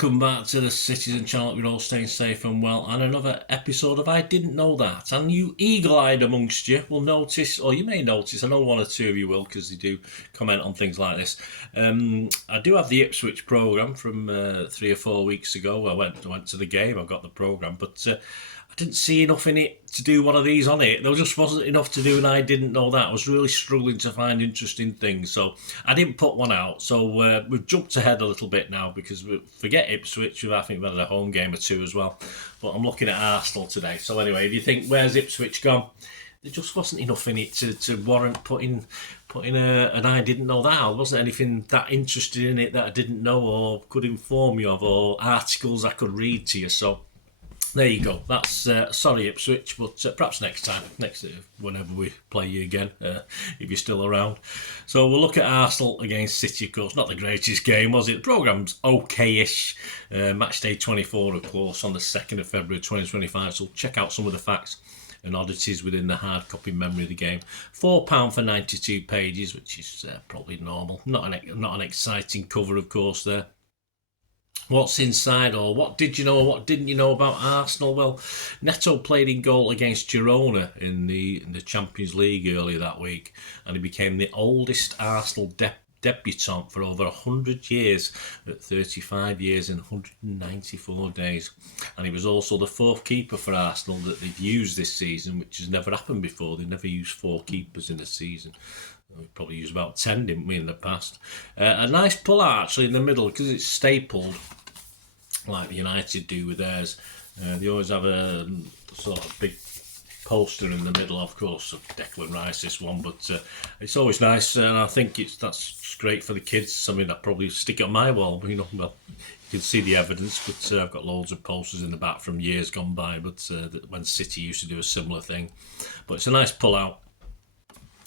welcome back to the Citizen channel. We're all staying safe and well, and another episode of I Didn't Know That. And you eagle-eyed amongst you will notice, or you may notice, I know one or two of you will because they do comment on things like this. I do have the Ipswich programme from 3 or 4 weeks ago. I went to the game, I got the programme, but I didn't see enough in it to do one of these on it. There just wasn't enough to do, and I didn't know that. I was really struggling to find interesting things, so I didn't put one out. So we've jumped ahead a little bit now because we forget Ipswich. I think we've had a home game or two as well. But I'm looking at Arsenal today. So anyway, do you think, where's Ipswich gone? There just wasn't enough in it to warrant putting an I didn't know that. There wasn't anything that interesting in it that I didn't know or could inform you of, or articles I could read to you. So there you go. That's sorry Ipswich, but perhaps next time, whenever we play you again, if you're still around. So we'll look at Arsenal against City, of course. Not the greatest game, was it? The programme's okay-ish. Match day 24, of course, on the 2nd of February 2025. So check out some of the facts and oddities within the hard copy memory of the game. £4 for 92 pages, which is probably normal. Not an exciting cover, of course, there. What's inside, or what did you know or what didn't you know about Arsenal? Well, Neto played in goal against Girona in the Champions League earlier that week, and he became the oldest Arsenal debutant for over 100 years at 35 years and 194 days. And he was also the fourth keeper for Arsenal that they've used this season, which has never happened before. They've never used four keepers in a season. We probably used about 10, didn't we, in the past? A nice pull-out, actually, in the middle, because it's stapled, like the United do with theirs. They always have a sort of big poster in the middle, of course, of Declan Rice, this one, but it's always nice, and I think that's great for the kids. Something I'd probably stick it on my wall, well, you can see the evidence, but I've got loads of posters in the back from years gone by, but when City used to do a similar thing. But it's a nice pull-out.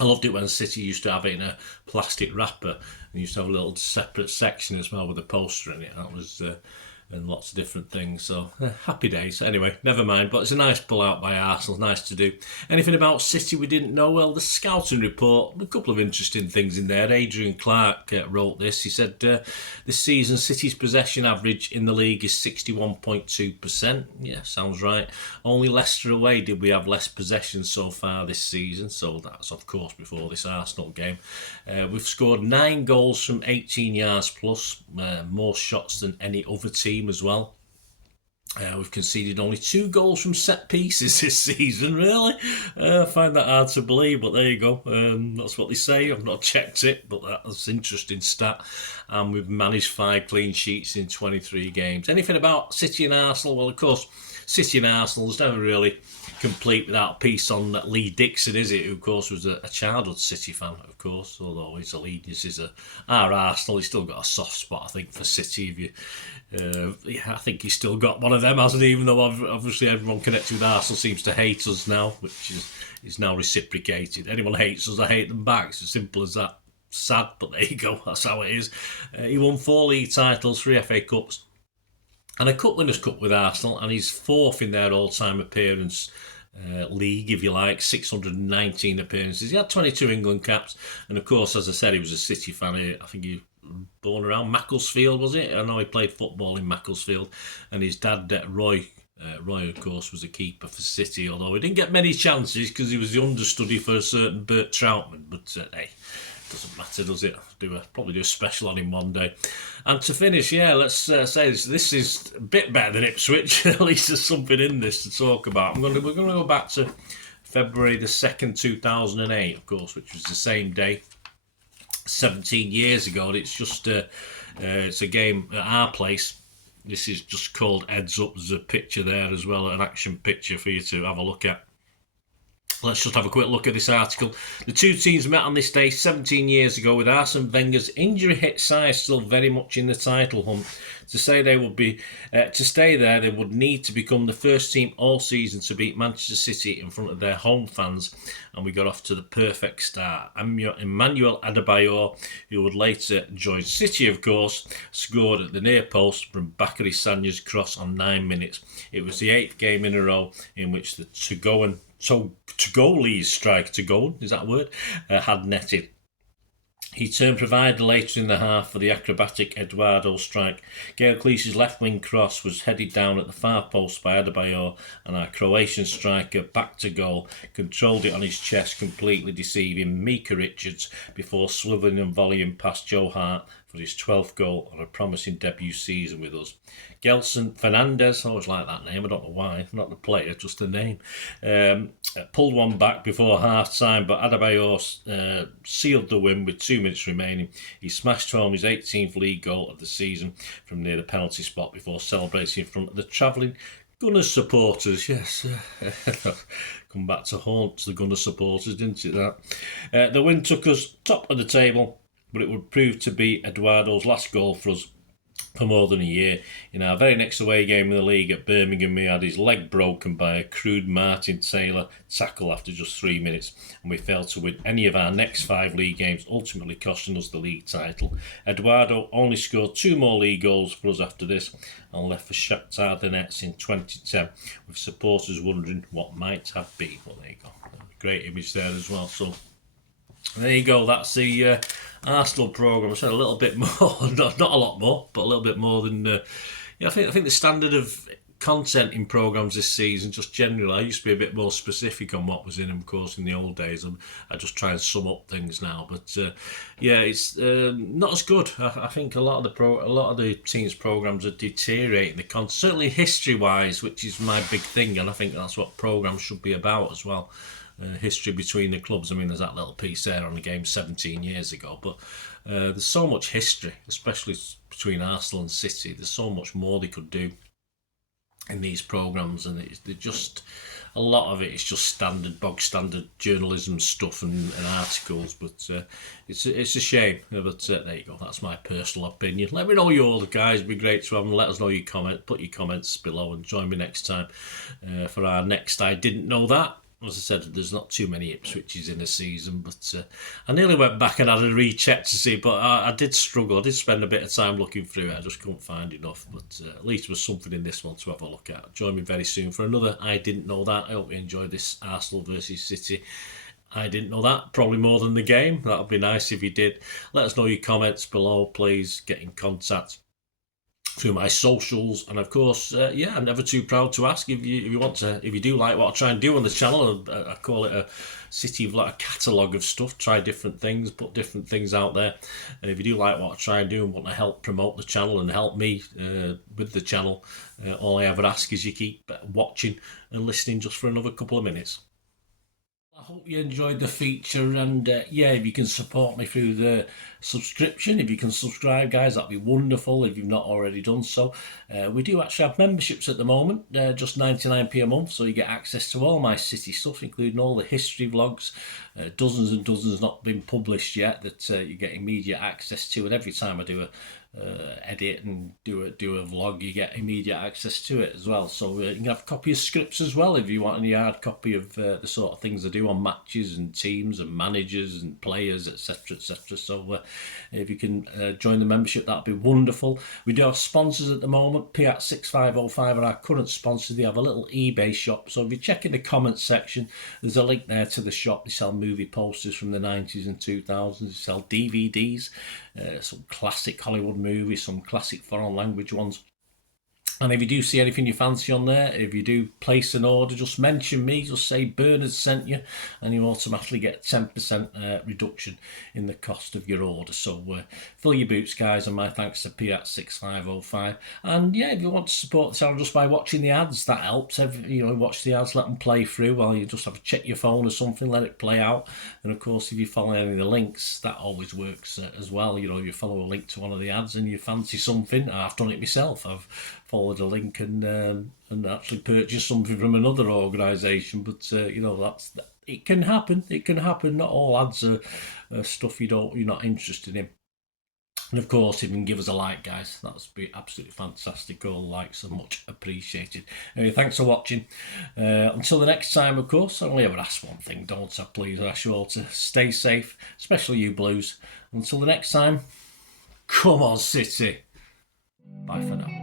I loved it when City used to have it in a plastic wrapper and used to have a little separate section as well with a poster in it. That was and lots of different things. So happy days. Anyway, never mind. But it's a nice pull out by Arsenal. Nice to do. Anything about City we didn't know? Well, the scouting report, a couple of interesting things in there. Adrian Clark wrote this. He said this season City's possession average in the league is 61.2%. Yeah, sounds right. Only Leicester away did we have less possession so far this season. So that's of course before this Arsenal game. We've scored 9 goals from 18 yards plus, more shots than any other team as well. We've conceded only 2 goals from set pieces this season, really. I find that hard to believe, but there you go. That's what they say. I've not checked it, but that's an interesting stat. And we've managed 5 clean sheets in 23 games. Anything about City and Arsenal? Well, of course, City and Arsenal's never really complete without a piece on Lee Dixon, is it? Who, of course, was a childhood City fan, of course, although his allegiances are Arsenal. He's still got a soft spot, I think, for City. If you, I think he's still got one of them, hasn't he? Even though obviously everyone connected with Arsenal seems to hate us now, which is now reciprocated. Anyone hates us, I hate them back. It's as simple as that. Sad, but there you go. That's how it is. He won 4 league titles, 3 FA Cups, and a Cup Winners' Cup with Arsenal, and he's 4th in their all-time appearance league, if you like, 619 appearances. He had 22 England caps, and of course, as I said, he was a City fan. I think he was born around Macclesfield, was it? I know he played football in Macclesfield, and his dad, Roy, of course, was a keeper for City, although he didn't get many chances because he was the understudy for a certain Bert Troutman, but hey, doesn't matter, does it? Probably do a special on him one day. And to finish, let's say this is a bit better than Ipswich. At least there's something in this to talk about. We're going to go back to February the 2nd, 2008, of course, which was the same day, 17 years ago. And it's just it's a game at our place. This is just called Heads Up. There's a picture there as well, an action picture for you to have a look at. Let's just have a quick look at this article. The two teams met on this day 17 years ago with Arsene Wenger's injury-hit side still very much in the title hunt. To stay there, they would need to become the first team all season to beat Manchester City in front of their home fans, and we got off to the perfect start. Emmanuel Adebayor, who would later join City, of course, scored at the near post from Bakary Sagna's cross on 9 minutes. It was the 8th game in a row in which the Togolese striker, is that a word, had netted. He turned provider later in the half for the acrobatic Eduardo strike. Gael Clichy's left wing cross was headed down at the far post by Adebayor, and our Croatian striker, back to goal, controlled it on his chest, completely deceiving Mika Richards before swivelling and volleying past Joe Hart for his 12th goal on a promising debut season with us. Gelson, Fernandes, I always like that name, I don't know why, not the player, just the name, pulled one back before half-time, but Adebayor sealed the win with 2 minutes remaining. He smashed home his 18th league goal of the season from near the penalty spot before celebrating in front of the travelling Gunners supporters. Yes, come back to haunt the Gunners supporters, didn't it, that? The win took us top of the table, but it would prove to be Eduardo's last goal for us for more than a year. In our very next away game in the league at Birmingham, he had his leg broken by a crude Martin Taylor tackle after just 3 minutes, and we failed to win any of our next 5 league games, ultimately costing us the league title. Eduardo only scored 2 more league goals for us after this and left for Shakhtar Donetsk in 2010, with supporters wondering what might have been. Well, there you go. Great image there as well. So there you go, that's the Arsenal programme. I said a little bit more, not a lot more, but a little bit more than... I think the standard of content in programmes this season, just generally, I used to be a bit more specific on what was in them, of course, in the old days, and I just try and sum up things now. But it's not as good. I think a lot of the teams' programmes are deteriorating. Certainly history-wise, which is my big thing, and I think that's what programmes should be about as well. History between the clubs. I mean, there's that little piece there on the game 17 years ago, but there's so much history, especially between Arsenal and City. There's so much more they could do in these programmes, and they're just, a lot of it is just bog standard journalism stuff and articles, but it's a shame. But there you go, that's my personal opinion. Let me know yours, guys. It'd be great to have them. Let us know your comment. Put your comments below and join me next time for our next I Didn't Know That. As I said, there's not too many Ipswiches in a season, but I nearly went back and had a recheck to see, but I did struggle. I did spend a bit of time looking through it. I just couldn't find enough, but at least there was something in this one to have a look at. Join me very soon for another I Didn't Know That. I hope you enjoyed this Arsenal versus City. I didn't know that, probably more than the game. That would be nice if you did. Let us know your comments below. Please get in contact through my socials, and of course, I'm never too proud to ask if you do like what I try and do on the channel. I call it a city vlog, a catalogue of stuff. Try different things, put different things out there. And if you do like what I try and do and want to help promote the channel and help me with the channel, all I ever ask is you keep watching and listening just for another couple of minutes. I hope you enjoyed the feature, and if you can support me through the subscription, if you can subscribe, guys, that'd be wonderful if you've not already done so. We do actually have memberships at the moment, just 99p a month, so you get access to all my City stuff, including all the history vlogs, dozens and dozens not been published yet that you get immediate access to, and every time I do a edit and do a vlog, you get immediate access to it as well. So you can have a copy of scripts as well if you want any hard copy of the sort of things I do on matches and teams and managers and players, etc, etc. So if you can join the membership, that'd be wonderful. We do have sponsors at the moment. Kippax 6505 are our current sponsors. They have a little eBay shop, so if you check in the comments section, there's a link there to the shop. They sell movie posters from the 90s and 2000s. They sell DVDs, some classic Hollywood movies, some classic foreign language ones. And if you do see anything you fancy on there, if you do place an order, just mention me, just say Bernard sent you, and you automatically get 10% reduction in the cost of your order. So fill your boots, guys, and my thanks to Kippax 6505. And if you want to support the channel just by watching the ads, that helps. Watch the ads, let them play through while you just have to check your phone or something, let it play out. And of course, if you follow any of the links, that always works as well. If you follow a link to one of the ads and you fancy something, I've done it myself. I've followed a link and actually purchase something from another organisation, but it can happen. It can happen. Not all ads are stuff you're not interested in. And of course, if you can give us a like, guys, that would be absolutely fantastic. All likes are much appreciated. Anyway, thanks for watching. Until the next time, of course, I only ever ask one thing, don't I? Please, I ask you all to stay safe, especially you Blues. Until the next time, come on, City. Bye for now.